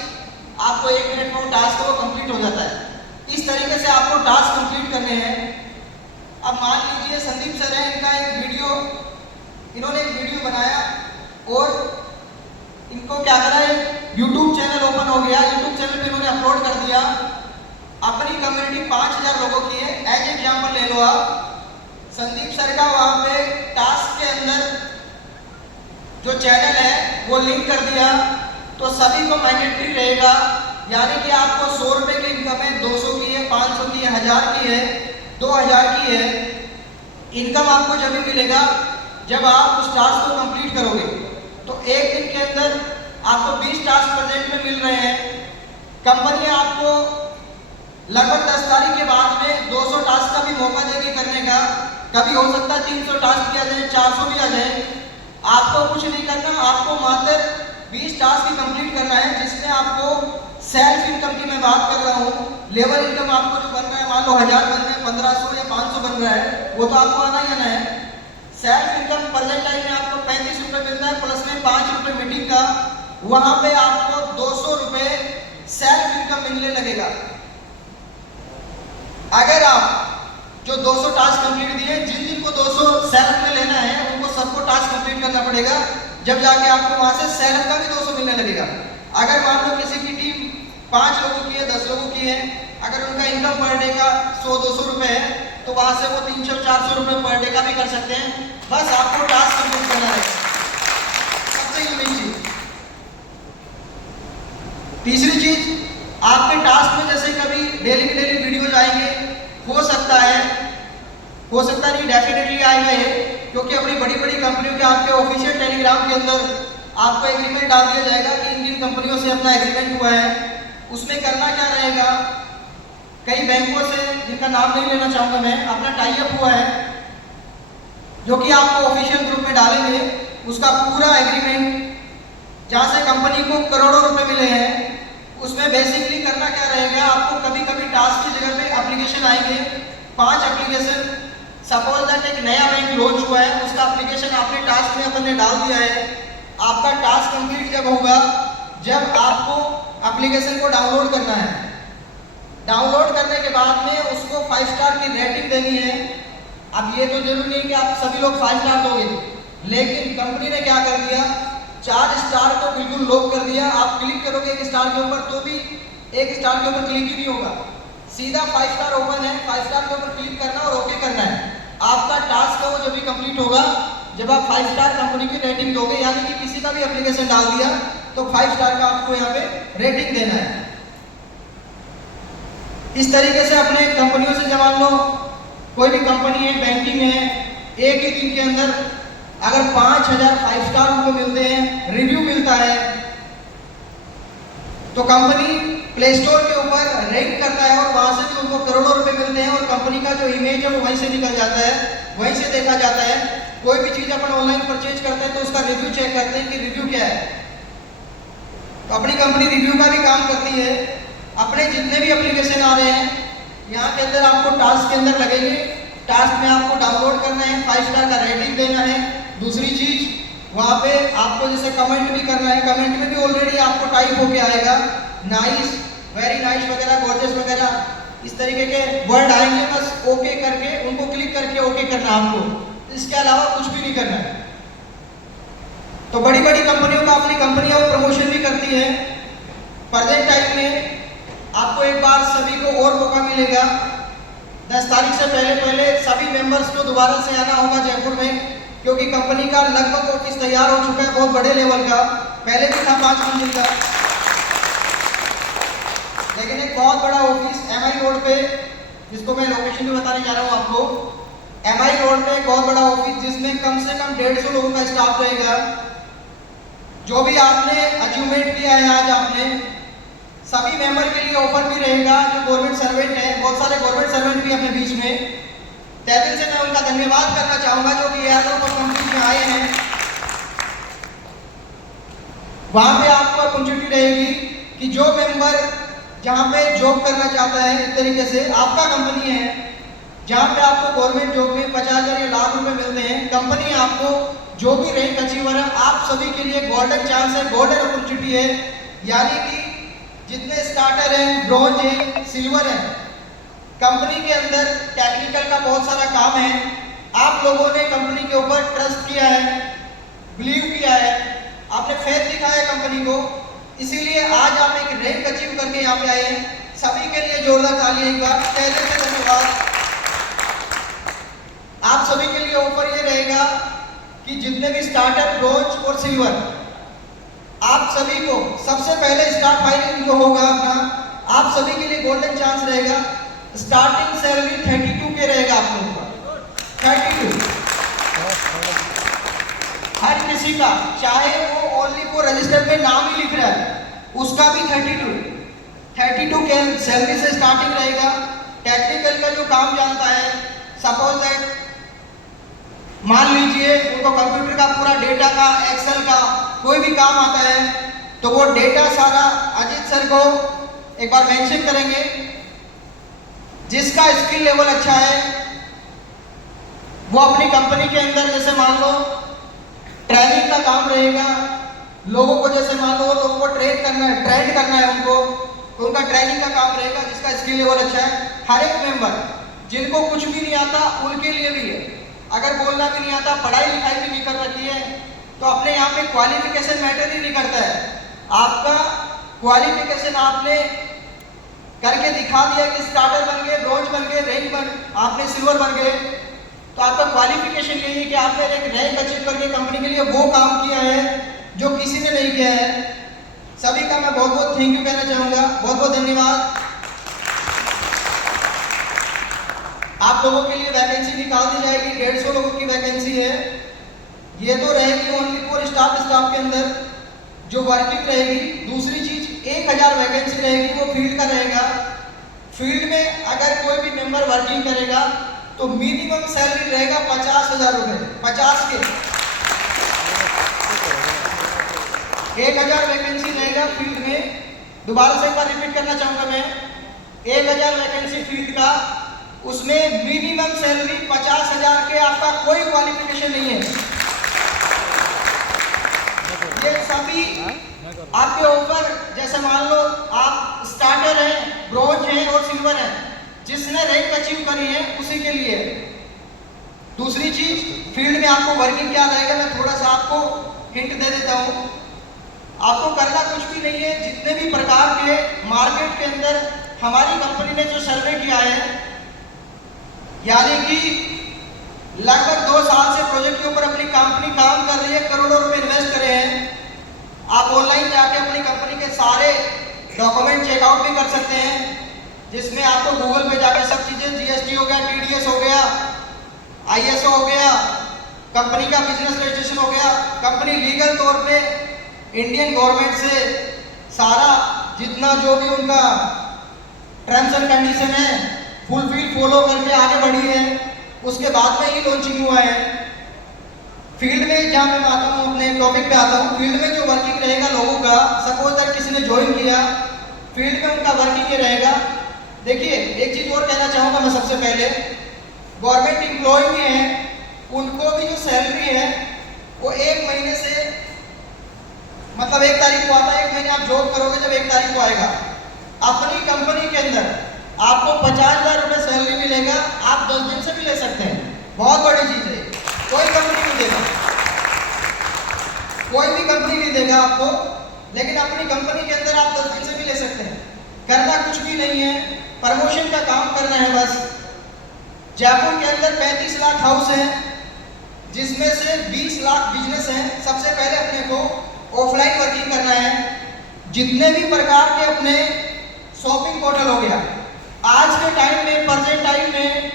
आपको 1 मिनट में वो टास्क वो कंप्लीट हो जाता है। इस तरीके से आपको टास्क कंप्लीट करने हैं। अब मान लीजिए संदीप सर है, इन्होंने एक वीडियो बनाया और इनको क्या करा है, यूट्यूब चैनल ओपन हो गया, यूट्यूब चैनल पे इन्होंने अपलोड कर दिया। अपनी कम्युनिटी 5000 लोगों की है। एज एग्जाम्पल ले लो आप, संदीप सर का वहां पे टास्क के अंदर जो चैनल है वो लिंक कर दिया तो सभी को मैंडेटरी रहेगा, यानी कि आपको 100 रुपए की इनकम है, 200 की है, 500 की है, 1000 की है, 2000 की है। इनकम आपको जब भी मिलेगा जब आप उस टास्क को कंप्लीट करोगे। तो एक दिन के अंदर आपको 20 टास्क प्रेजेंट में मिल रहे हैं। कंपनी आपको लगभग 10 तारीख के बाद में 200 टास्क का भी मौका देगी करने का। कभी हो सकता है 300 टास्क भी आ जाए, 400 भी आ जाए। आपको कुछ नहीं करना, आपको मात्र 20 टास्क ही कंप्लीट करना है, जिसमें आपको सेल्फ इनकम की मैं बात कर रहा हूँ। लेवल इनकम आपको जो बन रहा है, मान लो 1000 बन रहे हैं, 1500 या 500 बन रहा है, वो तो आपको आना ही आना है। सेल्फ इनकम प्रेजेंट टाइम में आपको 35 रुपए मिलता है, प्लस में 5 रुपए मीटिंग का। वहां पे आपको 200 रुपए सेल्फ इनकम मिलने लगेगा। अगर आप जो 200 टास्क कंप्लीट दिए, जिन जिनको 200 सेल्फ में लेना है उनको सबको टास्क कंप्लीट करना पड़ेगा, जब जाके आपको वहां से सेल्फ का भी 200 मिलने लगेगा। अगर मान लो किसी की टीम 5 लोगों की है, 10 लोगों की है, अगर उनका इनकम पर डे का 100-200 रुपए है तो वहां से वो 300-400 रुपए पर डे का भी कर सकते हैं। बस आपको टास्क कंप्लीट करना है, सबसे यूनिक चीज। तीसरी चीज, आपके टास्क में जैसे कभी डेली के डेली वीडियोज आएंगे, हो सकता नहीं, डेफिनेटली आएगा ये, क्योंकि अपनी बड़ी बड़ी कंपनियों के आपके ऑफिशियल टेलीग्राम के अंदर आपको एग्रीमेंट डाल दिया जाएगा कि इन किन कंपनियों से अपना एग्रीमेंट हुआ है। उसमें करना क्या रहेगा, कई बैंकों से, जिनका नाम नहीं लेना चाहूंगा मैं, अपना टाई अप हुआ है जो कि आपको ऑफिशियल ग्रुप में डालेंगे। उसका पूरा एग्रीमेंट जहां से कंपनी को करोड़ों रुपए मिले हैं, उसमें बेसिकली करना क्या रहेगा, आपको कभी कभी टास्क की जगह पे एप्लीकेशन आएंगे, 5 एप्लीकेशन। सपोज दैट एक नया बैंक लॉन्च हुआ है, उसका एप्लीकेशन आपने टास्क में अपन ने डाल दिया है। आपका टास्क कंप्लीट जब होगा, जब आपको एप्लीकेशन को डाउनलोड करना है, डाउनलोड करने के बाद में उसको 5 स्टार की रेटिंग देनी है। अब ये तो जरूरी नहीं कि आप सभी लोग 5 स्टार दोगे, लेकिन कंपनी ने क्या कर दिया, 4 स्टार को बिल्कुल लॉक कर दिया। आप क्लिक करोगे 1 स्टार के ऊपर तो भी 1 स्टार के ऊपर क्लिक ही नहीं होगा, सीधा 5 स्टार ओपन है, 5 स्टार के ऊपर क्लिक करना और ओके करना है। आपका टास्क है वो जब भी कंप्लीट होगा जब आप 5 स्टार कंपनी की रेटिंग दोगे, यानी कि किसी का भी एप्लीकेशन डाल दिया तो 5 स्टार का आपको यहाँ पे रेटिंग देना है। इस तरीके से अपने कंपनियों से, जब मान लो कोई भी कंपनी है, बैंकिंग है, एक ही दिन के अंदर अगर 5000 5 स्टार उनको मिलते हैं, रिव्यू मिलता है, तो कंपनी प्ले स्टोर के ऊपर रैंक करता है और वहां से भी उनको करोड़ों रुपए मिलते हैं और कंपनी का जो इमेज है वो वहीं से निकल जाता है, वहीं से देखा जाता है। कोई भी चीज अपन ऑनलाइन परचेज करते हैं तो उसका रिव्यू चेक करते हैं कि रिव्यू क्या है। तो अपनी कंपनी रिव्यू का भी काम करती है। अपने जितने भी एप्लीकेशन आ रहे हैं, यहाँ के अंदर आपको टास्क के अंदर लगेंगे, टास्क में आपको डाउनलोड करना है, 5 स्टार का रेटिंग देना है। दूसरी चीज, वहाँ पे आपको जैसे कमेंट भी करना है, कमेंट में भी ऑलरेडी आपको टाइप होके आएगा, नाइस, वेरी नाइस वगैरह, गॉर्जियस वगैरह, इस तरीके के वर्ड आएंगे। बस ओके करके उनको क्लिक करके ओके करना है आपको, इसके अलावा कुछ भी नहीं करना है। तो बड़ी बड़ी कंपनियों का अपनी कंपनियां प्रमोशन भी करती है। प्रेजेंट टाइम में आपको एक बार सभी को और मौका मिलेगा, 10 तारीख से पहले सभी मेंबर्स को दोबारा से आना होगा जयपुर में, क्योंकि कंपनी का लगभग ऑफिस तैयार हो चुका है, बहुत बड़े लेवल का, पहले भी था 5 मंजिल का, लेकिन एक बहुत बड़ा ऑफिस MI रोड पे, जिसको मैं लोकेशन भी बताने जा रहा हूँ आपको, MI रोड पे एक बहुत बड़ा ऑफिस जिसमें कम से कम 150 लोगों का स्टाफ रहेगा। जो भी आपने अचीवमेंट किया है आज आपने, सभी मेंबर के लिए ऑफर भी रहेगा। जो गवर्नमेंट सर्वेंट है, बहुत सारे गवर्नमेंट सर्वेंट भी अपने बीच में, तहे दिल से मैं उनका धन्यवाद करना चाहूंगा जो कि एयरपोर्ट पर कंपनी में आए हैं। वहां पे आपको अपॉर्चुनिटी रहेगी कि जो मेंबर जहां पे जॉब करना चाहता है, एक तरीके से आपका कंपनी है जहां पे आपको गवर्नमेंट जॉब में 50,000 या लाख रुपए मिलते हैं, कंपनी आपको जो भी रैंक अचीवर है आप सभी के लिए गोल्डन चांस है, गोल्डन अपॉर्चुनिटी है। यानी कि जितने स्टार्टर हैं, ब्रॉन्ज है, सिल्वर है, कंपनी के अंदर टेक्निकल का बहुत सारा काम है। आप लोगों ने कंपनी के ऊपर ट्रस्ट किया है, बिलीव किया है, आपने फेथ दिखाया है कंपनी को, इसीलिए आज आप एक रैंक अचीव करके यहाँ पे आए हैं। सभी के लिए जोरदार ताली एक बार, तहे दिल से धन्यवाद। आप सभी के लिए ऑफर ये रहेगा कि जितने भी स्टार्टर, ब्रॉन्ज और सिल्वर, आप सभी को सबसे पहले स्टार्ट फाइलिंग जो होगा अपना, आप सभी के लिए गोल्डन चांस रहेगा। स्टार्टिंग सैलरी 32 के रहेगा आप लोगों का, 32 हर किसी का, चाहे वो ओनली को रजिस्टर में नाम ही लिख रहा है उसका भी 32 के सैलरी से स्टार्टिंग रहेगा। टेक्निकल का जो काम जानता है, सपोज दैट मान लीजिए उनको कंप्यूटर का पूरा डेटा का, एक्सेल का कोई भी काम आता है, तो वो डेटा सारा अजीत सर को एक बार मेंशन करेंगे। जिसका स्किल लेवल अच्छा है वो अपनी कंपनी के अंदर, जैसे मान लो ट्रेनिंग का काम रहेगा, लोगों को जैसे मान लो लोगों को ट्रेंड करना है उनको, तो उनका ट्रेनिंग का काम रहेगा जिसका स्किल लेवल अच्छा है। हर एक मेंबर जिनको कुछ भी नहीं आता उनके लिए भी है, अगर बोलना भी नहीं आता, पढ़ाई लिखाई भी नहीं कर रखी है, तो अपने यहाँ पे क्वालिफिकेशन मैटर ही नहीं करता है। आपका क्वालिफिकेशन आपने करके दिखा दिया कि स्टार्टर बन गए, ब्रॉन्ज बन गए, रैंक बन, आपने सिल्वर बन गए, तो आपका क्वालिफिकेशन यही है कि आपने एक रैंक अचीव करके कंपनी के लिए वो काम किया है जो किसी ने नहीं किया है। सभी का मैं बहुत बहुत थैंक यू कहना चाहूंगा, बहुत बहुत धन्यवाद। आप लोगों के लिए वैकेंसी निकाल दी जाएगी, 150 लोगों की वैकेंसी है। ये तो रहेगी ओनली फॉर स्टाफ के अंदर जो वर्किंग रहेगी। दूसरी चीज 1000 वैकेंसी रहेगी, वो फील्ड का रहेगा। फील्ड में अगर कोई भी मेंबर वर्किंग करेगा तो मिनिमम सैलरी रहेगा 50,000 रुपए, 50 के 1000 वैकेंसी रहेगा फील्ड में। दोबारा से एक बार रिपीट करना चाहूंगा मैं, 1000 वैकेंसी फील्ड का, उसमें मिनिमम सैलरी 50,000 के, आपका कोई क्वालिफिकेशन नहीं है। ये सभी आपके ऊपर, जैसे मान लो आप स्टार्टर हैं, ब्रॉन्ज हैं और सिल्वर हैं, जिसने रैंक अचीव करी है उसी के लिए। दूसरी चीज, फील्ड में आपको वर्किंग क्या रहेगा, मैं थोड़ा सा आपको हिंट दे देता हूं। आपको करना कुछ भी नहीं है, जितने भी प्रकार के मार्केट के अंदर हमारी कंपनी ने जो सर्वे किया है, यानी कि लगभग 2 साल से प्रोजेक्ट के ऊपर अपनी कंपनी काम कर रही है, करोड़ों रुपए इन्वेस्ट करे हैं। आप ऑनलाइन जाके अपनी कंपनी के सारे डॉक्यूमेंट चेकआउट भी कर सकते हैं, जिसमें आपको गूगल पे जाकर सब चीजें, GST हो गया, TDS हो गया, ISO हो गया, कंपनी का बिजनेस रजिस्ट्रेशन हो गया, कंपनी लीगल तौर पे इंडियन गवर्नमेंट से सारा जितना जो भी उनका टर्म्स एंड कंडीशन है फुलफिल फॉलो करके आगे बढ़ी है, उसके बाद में ही लॉन्चिंग हुआ है। फील्ड में जहाँ मैं आता हूँ, अपने टॉपिक पे आता हूँ, फील्ड में जो वर्किंग रहेगा लोगों का, सपोज दैट किसी ने ज्वाइन किया, फील्ड में उनका वर्किंग ये रहेगा। देखिए एक चीज और कहना चाहूंगा मैं, सबसे पहले गवर्नमेंट एम्प्लॉय भी हैं, उनको भी जो सैलरी है वो 1 महीने से, मतलब 1 तारीख को आता है, 1 महीने आप जॉब करोगे, जब 1 तारीख को आएगा अपनी कंपनी के अंदर आपको 50,000 रुपए सैलरी मिलेगा। आप 10 दिन से भी ले सकते हैं, बहुत बड़ी चीज है, कोई कंपनी नहीं देगा, कोई भी कंपनी नहीं देगा आपको, लेकिन अपनी कंपनी के अंदर आप 10 दिन से भी ले सकते हैं। करना कुछ भी नहीं है, प्रमोशन का काम करना है बस। जयपुर के अंदर 35 लाख हाउस है, जिसमें से 20 लाख बिजनेस हैं। सबसे पहले अपने को ऑफलाइन वर्किंग करना है। जितने भी प्रकार के अपने शॉपिंग पोर्टल हो गया, आज के टाइम में, प्रेजेंट टाइम में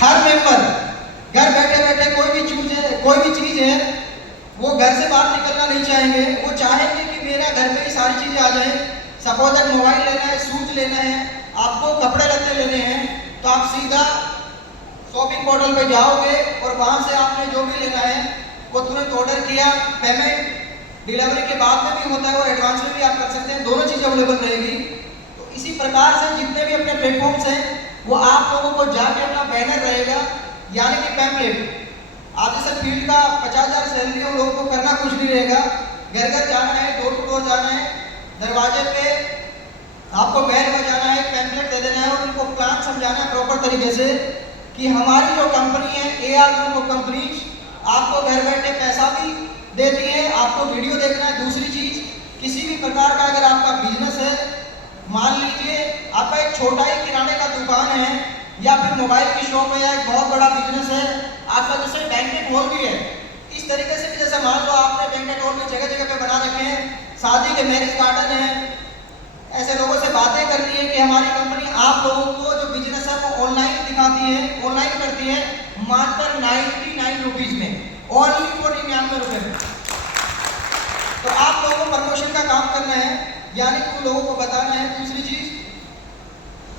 हर मेंबर घर बैठे बैठे कोई भी चीज है वो घर से बाहर निकलना नहीं चाहेंगे। वो चाहेंगे कि मेरा घर में ही सारी चीजें आ जाए। सपोज अगर मोबाइल लेना है, शूज लेना है, आपको कपड़े लत्ते लेने हैं, तो आप सीधा शॉपिंग पोर्टल पे जाओगे और वहां से आपने जो भी लेना है वो तुरंत ऑर्डर किया। पेमेंट डिलीवरी के बाद में भी होता है, वो एडवांस में भी आप कर सकते हैं, दोनों चीजें अवेलेबल रहेगी। तो इसी प्रकार से जितने भी अपने प्लेटफॉर्म्स हैं वो आप लोगों को जाके अपना बैनर रहेगा, यानी कि पैम्पलेट। आप जैसे फील्ड का 50,000 सैलरी उन लोगों को करना कुछ नहीं रहेगा। घर घर जाना है, डोर टू डोर जाना है, दरवाजे पे आपको बैल बजाना है, पैम्पलेट दे देना है और उनको प्लान समझाना है प्रॉपर तरीके से कि हमारी जो कंपनी है AR ग्रुप ऑफ कंपनीज आपको घर बैठे पैसा भी देती है, आपको वीडियो देखना है। दूसरी चीज, किसी भी प्रकार का अगर आपका बिजनेस है, मान लीजिए आपका एक छोटा ही किराने का दुकान है या फिर मोबाइल की शॉप है या एक बहुत बड़ा बिजनेस है, आपका जैसे बैंकेट हॉल भी है, इस तरीके से भी जैसे मान लो आपने बैंकेट हॉल भी जगह जगह पे बना रखे हैं, शादी के मैरिज गार्डन है, ऐसे लोगों से बातें करती है कि हमारी कंपनी आप लोगों को जो बिजनेस है वो ऑनलाइन दिखाती है, ऑनलाइन करती है मात्र 99 रुपीज में, ओनली फॉर 99 रुपए में। तो आप लोगों को प्रमोशन का काम करना है, यानी कि उन लोगों को बताना है। दूसरी चीज,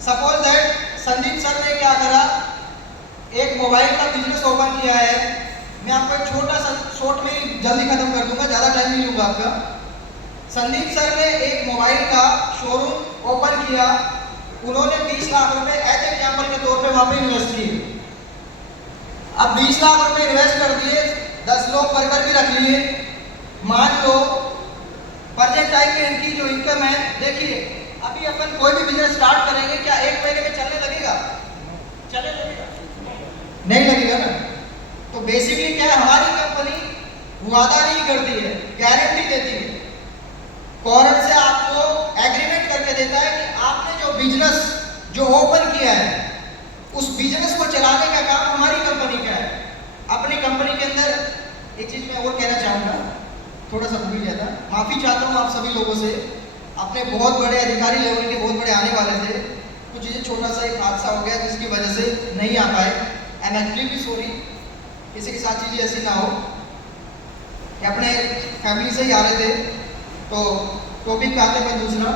सपोज दैट संदीप सर ने क्या करा, एक मोबाइल का बिजनेस ओपन किया है। मैं आपको एक छोटा सा शॉर्ट में जल्दी खत्म कर दूंगा, ज्यादा टाइम नहीं लूंगा आपका। संदीप सर ने एक मोबाइल का शोरूम ओपन किया, उन्होंने 20 लाख रुपए एज एग्जाम्पल के तौर पे वहां पे इन्वेस्ट किए। अब 20 लाख रुपए इन्वेस्ट कर दिए, 10 लोग वर्कर भी रख लिए। मान लो प्रेजेंट टाइम में इनकी जो इनकम है, देखिए अभी अपन कोई भी बिजनेस स्टार्ट करेंगे, क्या 1 महीने में चलने लगेगा? चलने लगेगा? नहीं लगेगा ना। तो बेसिकली क्या है, हमारी कंपनी वादा नहीं करती है, गारंटी देती है। कॉर्पोरेट से आपको एग्रीमेंट करके देता है कि आपने जो बिजनेस जो ओपन किया है उस बिजनेस को चलाने का काम हमारी कंपनी का है। अपनी कंपनी के अंदर एक चीज मैं और कहना चाहूंगा, थोड़ा सा भूल गया था, माफी चाहता हूँ आप सभी लोगों से। अपने बहुत बड़े अधिकारी लेवल के बहुत बड़े आने वाले थे, कुछ चीजें छोटा सा एक हादसा हो गया जिसकी वजह से नहीं आ पाए। आई एम एक्चुअली सॉरी, किसी के साथ चीजें ऐसी ना हो कि अपने फैमिली से ही आ रहे थे। तो टॉपिक पे आते हैं दूसरा,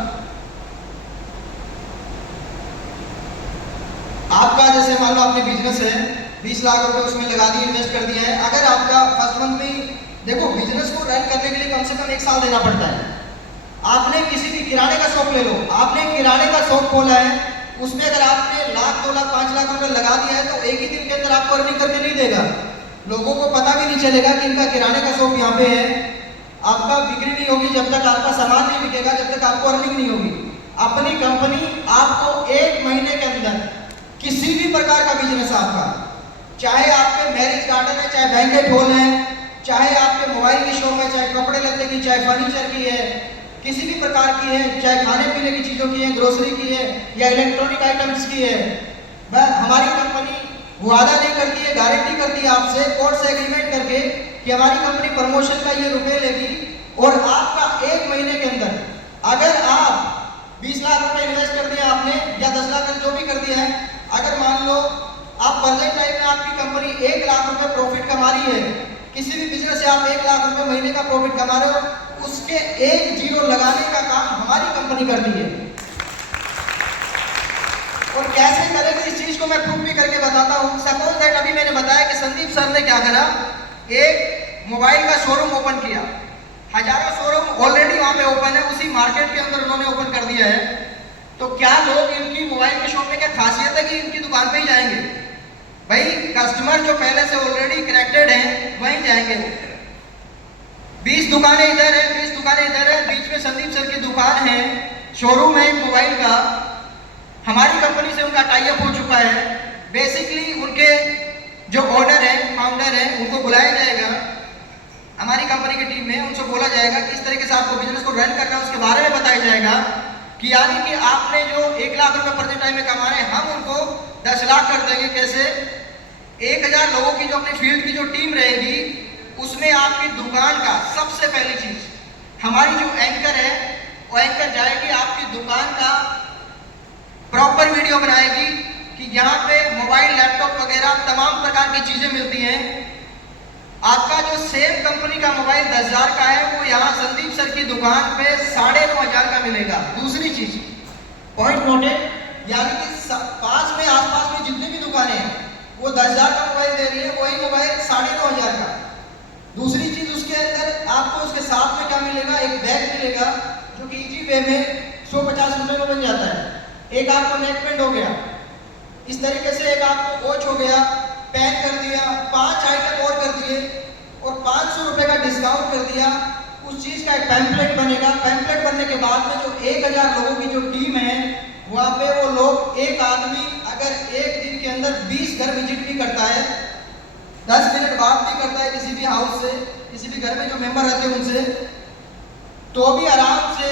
आपका जैसे मान लो आपने बिजनेस है, 20 लाख रुपए उसमें लगा दिए, इन्वेस्ट कर दिया है। अगर आपका फर्स्ट मंथ में, देखो बिजनेस को रन करने के लिए कम से कम 1 साल देना पड़ता है। आपने किसी भी किराने का शॉप ले लो, आपने किराने का शॉप खोला है, उसमें अगर आपने 1 लाख 2 लाख 5 लाख रुपए लगा दिया है तो एक ही दिन के अंदर आपको अर्निंग करके नहीं देगा। लोगों को पता भी नहीं चलेगा कि इनका किराने का शॉप यहाँ पे है। आपका बिक्री नहीं होगी जब तक आपका सामान नहीं बिकेगा, जब तक आपको अर्निंग नहीं होगी। अपनी कंपनी आपको 1 महीने के अंदर किसी भी प्रकार का बिजनेस आपका, चाहे आपके मैरिज गार्डन है, चाहे बैंकेट हॉल है, चाहे आपके मोबाइल की शॉप है, चाहे कपड़े लत्ते की, चाहे फर्नीचर की है, किसी भी प्रकार की है, चाहे खाने पीने की चीजों की है, ग्रोसरी की है या इलेक्ट्रॉनिक आइटम्स की है, वह हमारी कंपनी वादा नहीं करती है, गारंटी करती है आपसे कोर्ट से एग्रीमेंट करके कि हमारी कंपनी प्रमोशन का ये रुपए लेगी और आपका 1 महीने के अंदर अगर आप 20 लाख रुपए इन्वेस्ट कर दिया आपने या 10 लाख जो भी कर दिया है, अगर मान लो आप प्रेजेंट टाइम में आपकी कंपनी 1 लाख रुपए प्रॉफिट कमा रही है, किसी भी बिजनेस से आप 1 लाख रुपए महीने का प्रॉफिट कमा रहे हो, उसके 1 जीरो लगाने का काम हमारी कंपनी करती है। और कैसे करेंगे इस चीज को मैं प्रूफ भी करके बताता हूँ। सपोज दैट अभी मैंने बताया कि संदीप सर ने क्या करा, एक मोबाइल का शोरूम ओपन किया, हजारों शोरूम ऑलरेडी वहां पे ओपन है, उसी मार्केट के अंदर उन्होंने ओपन कर दिया है। तो क्या लोग इनकी मोबाइल की शॉप में क्या खासियत है कि इनकी दुकान पे ही जाएंगे? भाई कस्टमर जो पहले से ऑलरेडी कनेक्टेड हैं वहीं जाएंगे। 20 दुकानें इधर है, 20 दुकानें इधर है, बीच में संदीप सर की दुकान है, शोरूम है एक मोबाइल का। हमारी कंपनी से उनका टाई अप हो चुका है। बेसिकली उनके जो ओनर है, फाउंडर है, उनको बुलाया जाएगा हमारी कंपनी की टीम में, उनसे बोला जाएगा कि इस तरीके से आपको बिजनेस को रन करना है, उसके बारे में बताया जाएगा कि यानी कि आपने जो 1 लाख रुपए प्रेजेंट टाइम में कमा रहे हैं, हम उनको 10 लाख कर देंगे। कैसे? 1000 लोगों की जो अपनी फील्ड की जो टीम रहेगी, उसमें आपकी दुकान का सबसे पहली चीज, हमारी जो एंकर है वो एंकर जाएगी आपकी दुकान का प्रॉपर वीडियो बनाएगी कि यहाँ पे मोबाइल, लैपटॉप वगैरह तमाम प्रकार की चीजें मिलती हैं। आपका जो सेम कंपनी का मोबाइल 10,000 का है, वो यहाँ संदीप सर की दुकान पे 9,500 का मिलेगा। दूसरी चीज, पॉइंट नोटेड, यानी कि पास में, आसपास में जितनी भी दुकानें हैं वो 10,000 का मोबाइल दे रही है, वही मोबाइल 9,500 का। दूसरी चीज, उसके अंदर आपको उसके साथ में क्या मिलेगा, एक बैग मिलेगा जो कि इजी वे में 150 रुपए में बन जाता है। एक आपको नेक बैंड हो गया, इस तरीके से एक आपको वॉच हो गया, पैक कर दिया, 5 आइटम और कर दिए और 500 रुपए का डिस्काउंट कर दिया। उस चीज का एक पैम्पलेट बनेगा। पैम्पलेट बनने के बाद में जो 1000 लोगों की जो टीम है, वहां पे वो लोग, एक आदमी अगर एक दिन के अंदर 20 घर विजिट भी करता है, 10 मिनट बात भी करता है किसी भी हाउस से, किसी भी घर में जो मेंबर रहते हैं उनसे, तो भी आराम से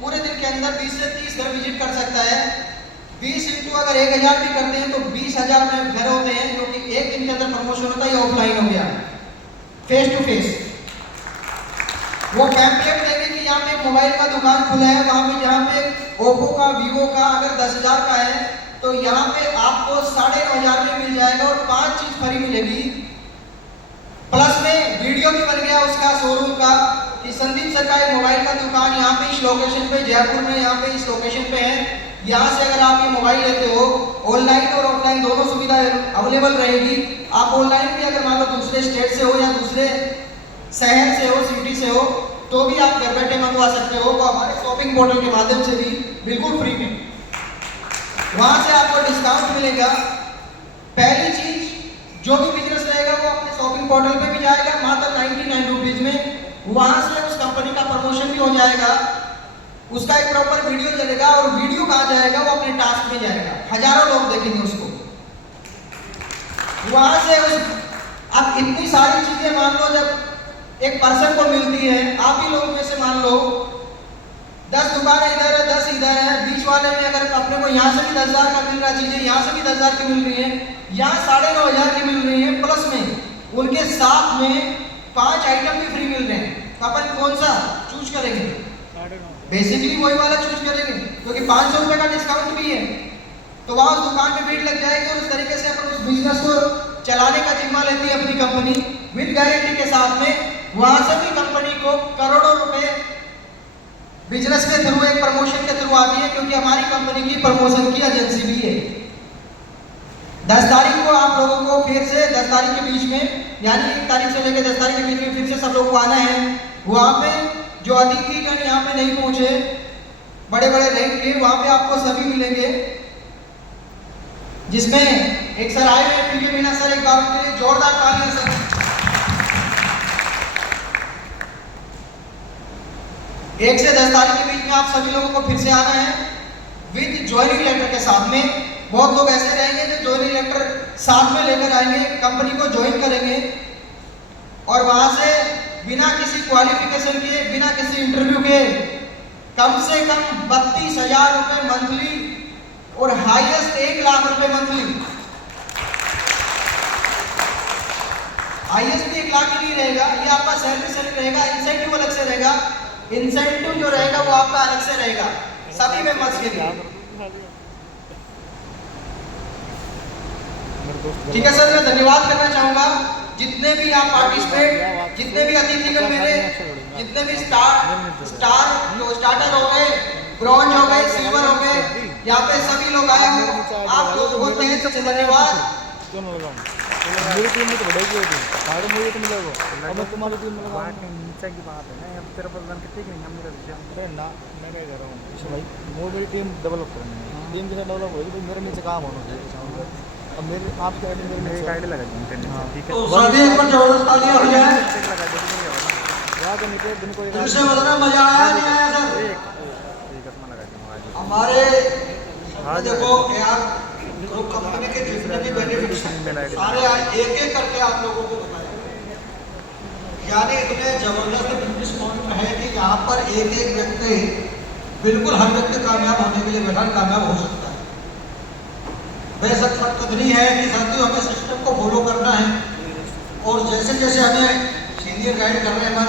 पूरे दिन के अंदर 20 से 30 घर विजिट कर सकता है। 20 इंटू अगर 1000 भी करते हैं तो 20,000 में घर होते हैं, जो कि एक दिन के अंदर प्रमोशन होता है। ये ऑफलाइन हो गया, फेस टू फेस। वो पैम्पलेट देंगे कि यहाँ पे मोबाइल का दुकान खुला है, वहां पे जहाँ पे ओप्पो का, वीवो का अगर 10,000 का है तो यहाँ पे आपको 9,500 में मिल जाएगा और 5 चीज फ्री मिलेगी। प्लस में वीडियो भी बन गया उसका शोरूम का कि संदीप सर का मोबाइल का दुकान यहाँ पे इस लोकेशन पे, जयपुर में यहाँ पे इस लोकेशन पे है। यहाँ से अगर आप ये मोबाइल लेते हो, ऑनलाइन और ऑफलाइन दोनों सुविधा अवेलेबल रहेगी। आप ऑनलाइन भी अगर मान लो दूसरे स्टेट से हो या दूसरे शहर से हो, सिटी से हो, तो भी आप घर बैठे मंगवा सकते हो। वो हमारे शॉपिंग पोर्टल के माध्यम से भी बिल्कुल फ्री में, वहां से आपको डिस्काउंट मिलेगा। पहली चीज, जो भी बिजनेस रहेगा वो अपने शॉपिंग पोर्टल पे भी जाएगा मात्र 99 रुपीज में। वहां से उस कंपनी का प्रमोशन भी हो जाएगा, उसका एक प्रॉपर वीडियो चलेगा और वीडियो कहाँ जाएगा, वो अपने टास्क में जाएगा, हजारों लोग देखेंगे उसको। वहां से अब इतनी सारी चीजें मान लो जब एक पर्सन को मिलती है, आप ही लोग में से मान लो 10 दुकानें इधर है, 10 इधर है, बीच वाले में अगर अपने को यहाँ से भी 10,000 का मिल रहा है, चीजें यहाँ से भी 10,000 की मिल रही है, यहाँ 9,500 की मिल रही है, प्लस में उनके साथ में 5 आइटम भी फ्री मिल रहे हैं, तो अपन कौन सा चूज करेंगे? बेसिकली वही वाला चूज करेंगे, क्योंकि 500 रुपए का डिस्काउंट भी है। तो वहां उस दुकान पे भीड़ लग जाएगी और उस तरीके से अपन उस बिजनेस को चलाने का जिम्मा लेती है अपनी कंपनी विद गारंटी के साथ में। वहां से भी कंपनी को करोड़ों रुपए बिजनेस के थ्रू, एक प्रमोशन के थ्रू आती है, क्योंकि हमारी कंपनी की प्रमोशन की एजेंसी भी है। 10 तारीख को आप लोगों को फिर से 10 तारीख के बीच में, यानी 1 तारीख से लेकर 10 तारीख के बीच में फिर से सब लोग को आना है। वहां पे जो अतिथिगण यहाँ पे नहीं पहुंचे, बड़े बड़े रैंक के, वहां पे आपको सभी मिलेंगे, जिसमें एक सर आए हुए पीके मीना सर, एक बार उनके लिए जोरदार तालियां सर। एक से 10 तारीख के बीच में आप सभी लोगों को फिर से आना है विद ज्वाइनिंग लेटर के साथ में। बहुत लोग ऐसे रहेंगे जो ज्वाइनिंग लेटर साथ में लेकर आएंगे, कंपनी को ज्वाइन करेंगे और वहां से बिना किसी क्वालिफिकेशन के, बिना किसी इंटरव्यू के कम से कम 32,000 रुपए मंथली और हाईएस्ट 1 लाख रुपए मंथली। हाईएस्ट भी 1 लाख ही नहीं रहेगा, ये आपका सैलरी रहेगा। इंसेंटिव अलग से रहेगा, इंसेंटिव जो रहेगा वो आपका अलग से रहेगा सभी मेंबर्स के लिए। ठीक है सर, मैं धन्यवाद करना चाहूंगा जितने भी आप पार्टिसिपेट, जितने भी अतिथिगण मेरे, जितने भी स्टार्टर हो गए, ब्रॉन्ज हो गए, सिल्वर हो गए, यहाँ पे सभी लोग आए हो, आप लोगों को तहे दिल से धन्यवाद। मेरी टीम में तो बढ़ेगी होगी, सारे मुझे तो मिलेगा, अब मैं तुम्हारी टीम में लगाऊंगा। नीचे की बात है ना, अब तेरा प्रोग्राम कितने की नहीं, हम मेरा विषय, अरे ना मैं क्या कह रहा हूँ ईशु भाई, वो मेरी टीम डेवलप करनी है, टीम के साथ डेवलप होगी तो मेरे नीचे काम होना चाहिए। अब मेरे आपके आईडी मेरे एक आईडी लगा दूँ, ठीक है, तो सभी एक बार जबरदस्त तालियां हो जाए। याद है नहीं दिन को दूसरे बदला मजा आया नहीं आया सर? एक अपना लगा दूँ हमारे देखो यार, ग्रुप कंपनी के जितने भी बेनिफिट्स हैं सारे एक एक करके आप लोगों को बताए, यानी इतने जबरदस्त बिजनेस पॉइंट है कि यहाँ पर एक एक व्यक्ति, बिल्कुल हर व्यक्ति कामयाब होने के लिए बैठा कामयाब हो सकता है। बेशक सख्त नहीं है कि साथियों हमें सिस्टम को फॉलो करना है, और जैसे जैसे हमें सीनियर गाइड कर रहे हैं हमारे